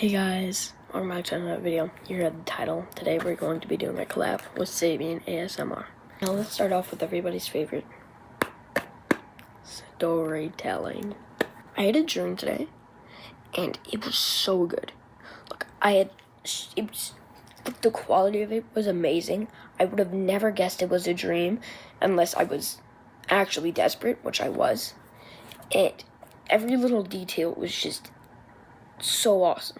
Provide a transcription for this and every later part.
Hey guys, welcome back to another video. You read the title. Today we're going to be doing a collab with Sabian ASMR. Now let's start off with everybody's favorite, storytelling. I had a dream today, and it was so good. Look, the quality of it was amazing. I would have never guessed it was a dream unless I was actually desperate, which I was. And every little detail was just so awesome.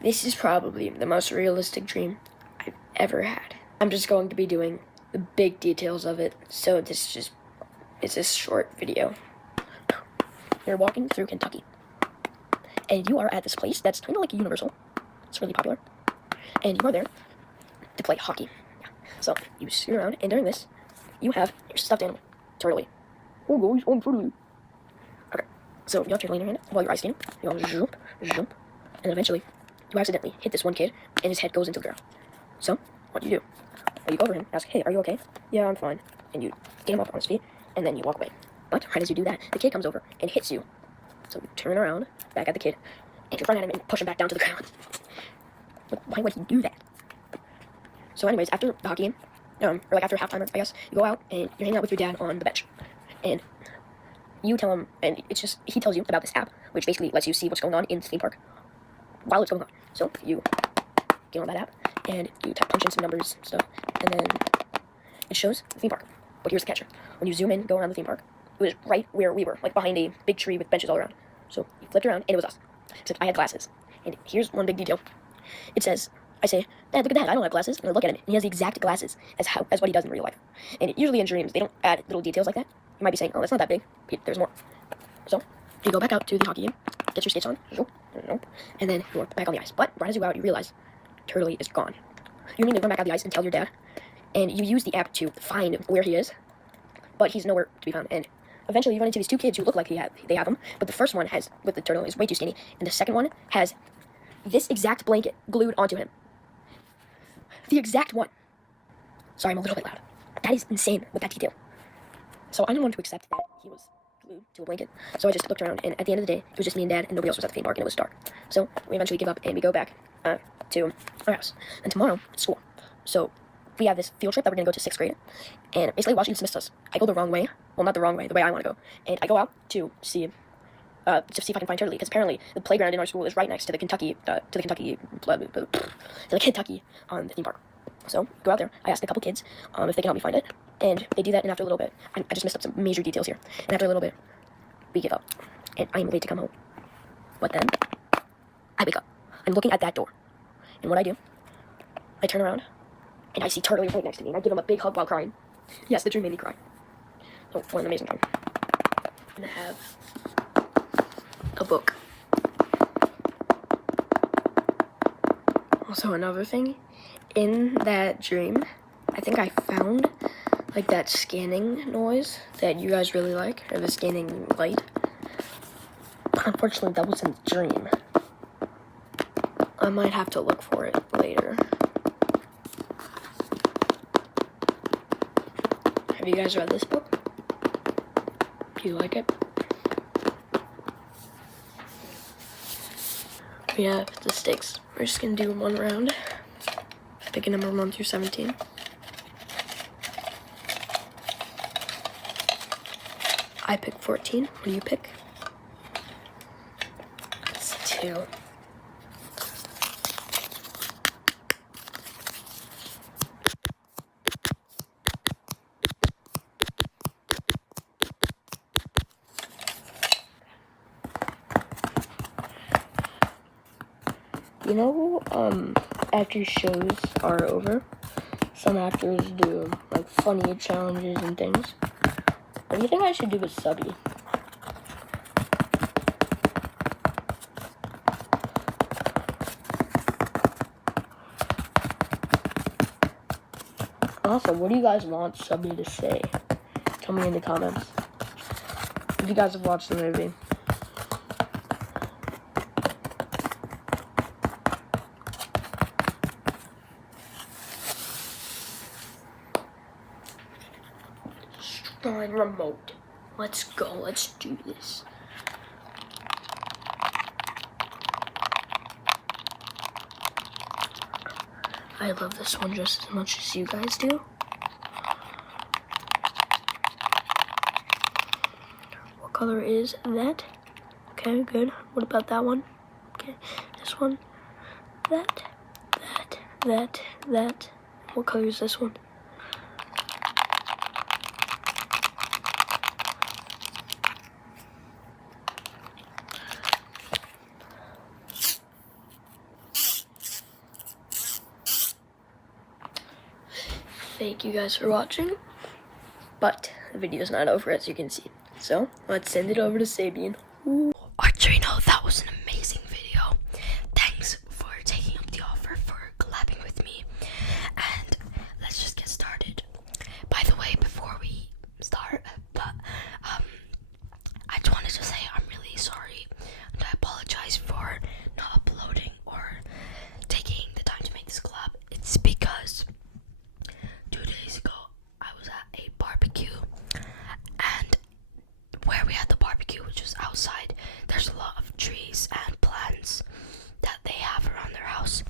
This is probably the most realistic dream I've ever had. I'm just going to be doing the big details of it, so it's a short video. You're walking through Kentucky, and you are at this place that's kind of like a Universal. It's really popular, and you are there to play hockey. Yeah. So you sit around, and during this, you have your stuffed animal, Turtley. Oh guys, I'm Turtley. Okay, so you have Turtley in your hand while you're ice skating. You go jump, jump, and eventually you accidentally hit this one kid, and his head goes into the ground. So, what do? Well, you go over him, ask, hey, are you okay? Yeah, I'm fine. And you get him up on his feet, and then you walk away. But right as you do that, the kid comes over and hits you. So you turn around, back at the kid, and you run at him and push him back down to the ground. But why would he do that? So anyways, after the hockey game, or like after halftime, I guess, you go out, and you're hanging out with your dad on the bench. And you tell him, and he tells you about this app, which basically lets you see what's going on in the theme park while it's going on. So you get on that app, and you punch in some numbers and stuff, and then it shows the theme park. But here's the catcher. When you zoom in, go around the theme park, it was right where we were, like behind a big tree with benches all around. So you flipped around, and it was us. Except I had glasses. And here's one big detail. It says, I say, Dad, look at that, I don't have glasses. And I look at him, and he has the exact glasses as what he does in real life. And usually in dreams, they don't add little details like that. You might be saying, oh, that's not that big. There's more. So you go back out to the hockey game, get your skates on, and then you're back on the ice. But right as you go out, you realize Turtley is gone. You need to run back out the ice and tell your dad, and you use the app to find where he is, but he's nowhere to be found. And eventually you run into these two kids who look like they have him, but the first one with the turtle is way too skinny, and the second one has this exact blanket glued onto him. The exact one. Sorry, I'm a little bit loud. That is insane with that detail. So I didn't want to accept that he was glued to a blanket. So I just looked around, and at the end of the day, it was just me and Dad, and nobody else was at the theme park, and it was dark. So we eventually give up, and we go back to our house. And tomorrow, it's school. So we have this field trip that we're going to go to 6th grade. And basically, Washington dismissed us. I go the wrong way. Well, not the wrong way, the way I want to go. And I go out to see if I can find Turtley, because apparently the playground in our school is right next to the Kentucky on the theme park. So go out there. I asked a couple kids if they can help me find it, and they do that. And after a little bit, I just messed up some major details here. And after a little bit, we give up, and I'm late to come home. But then I wake up. I'm looking at that door, and what I do, I turn around, and I see Turtley right next to me, and I give him a big hug while crying. Yes, the dream made me cry. Oh, what an amazing time. I'm gonna have a book. Also, another thing, in that dream, I think I found like that scanning noise that you guys really like, or the scanning light. But unfortunately, that wasn't a dream. I might have to look for it later. Have you guys read this book? Do you like it? We have the stakes. We're just gonna do one round. Pick a number 1 through 17. I pick 14. What do you pick? It's 2. You know, after shows are over, some actors do, like, funny challenges and things. What do you think I should do with Subby? Also, what do you guys want Subby to say? Tell me in the comments. If you guys have watched the movie. Drawing remote. Let's go. Let's do this. I love this one just as much as you guys do. What color is that? Okay, good. What about that one? Okay, this one. That. What color is this one? Thank you guys for watching, but the video's not over, as you can see. So let's send it over to Sabian. Arduino, that was an amazing video. Thanks for taking up the offer for collabing with me. And let's just get started. By the way, before we start, I just wanted to say I'm really sorry and I apologize for not uploading or taking the time to make this collab. It's because 2 days ago I was at a barbecue, and where we had the barbecue, which was outside, there's a lot of trees and plants that they have around their house.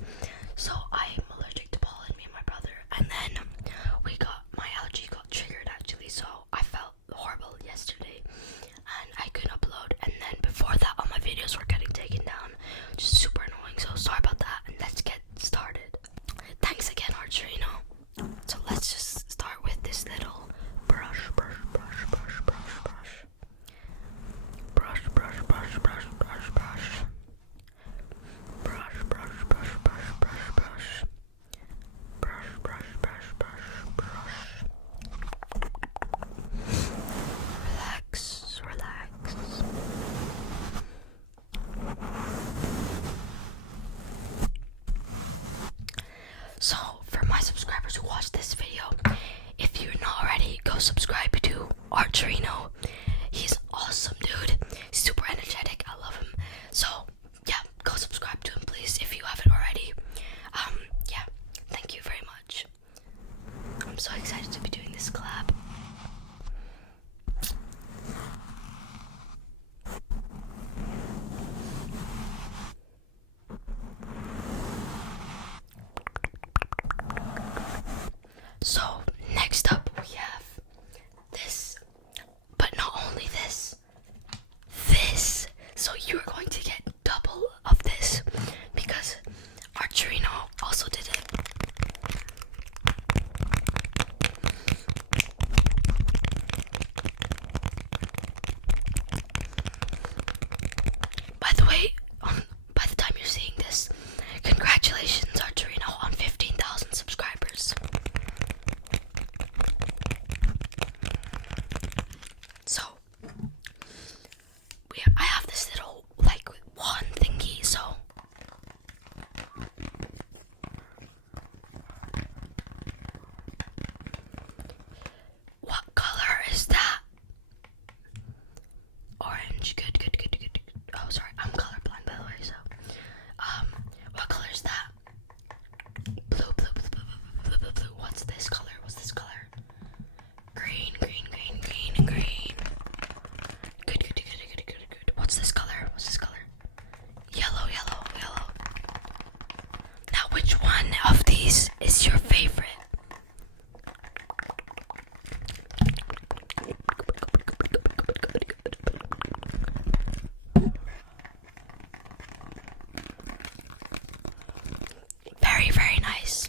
So I'm allergic to pollen, me and my brother, and then my allergy got triggered actually, so I felt horrible yesterday and I couldn't upload, and then before that all my videos were getting taken down, which is super annoying, so sorry about that, and let's get started. Thanks again, Arduino. So let's just start with this little brush. Relax. So, for my subscribers who watch this video, if you're not already, go subscribe to Arduino. He's awesome, dude. He's super energetic. I love him. So, yeah, go subscribe to him, please, if you haven't already. Yeah, thank you very much. I'm so excited to be doing this collab. So, next up we have this, but not only this. So you're going to get double of this because Arduino also did it. By the way, by the time you're seeing this, congratulations Arduino on 15,000 subscribers. So, I have this little, wand thingy, so what color is that? Orange, good. Oh, sorry, I'm colorblind, by the way, so, what color is that? Blue. What's this color? Green. Good. What's this color? Yellow. Now, which one of these is your favorite? Very nice.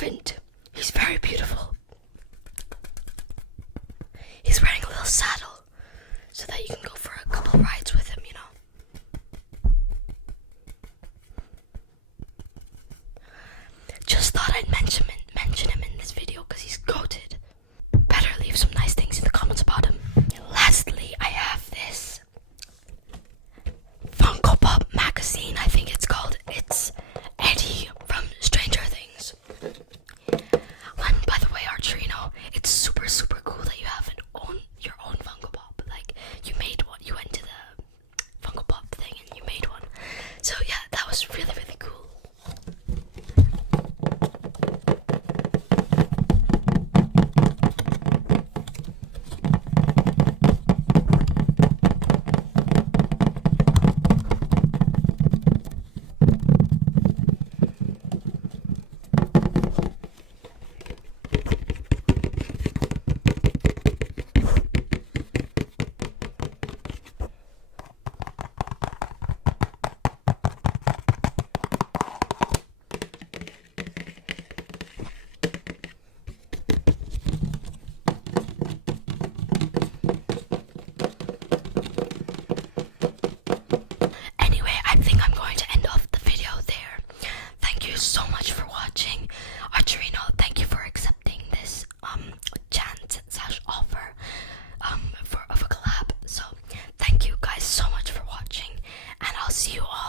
elephant. He's very beautiful. He's wearing a little saddle so that you can go for a couple rides with him, you know. Just thought I'd mention him in this video because he's goated. Better leave some nice things in the comments about him. Lastly, I have this Funko Pop magazine, I think it's called. It's Eddie from Stranger Things. And by the way, Archerino, it's super cool that you have your own Funko Pop. Like, you made one. You went to the Funko Pop thing and you made one. So yeah, that was really cool. Anyway, I think I'm going to end off the video there. Thank you so much for watching. Archerino, thank you for accepting this chance / offer of a collab. So thank you guys so much for watching, and I'll see you all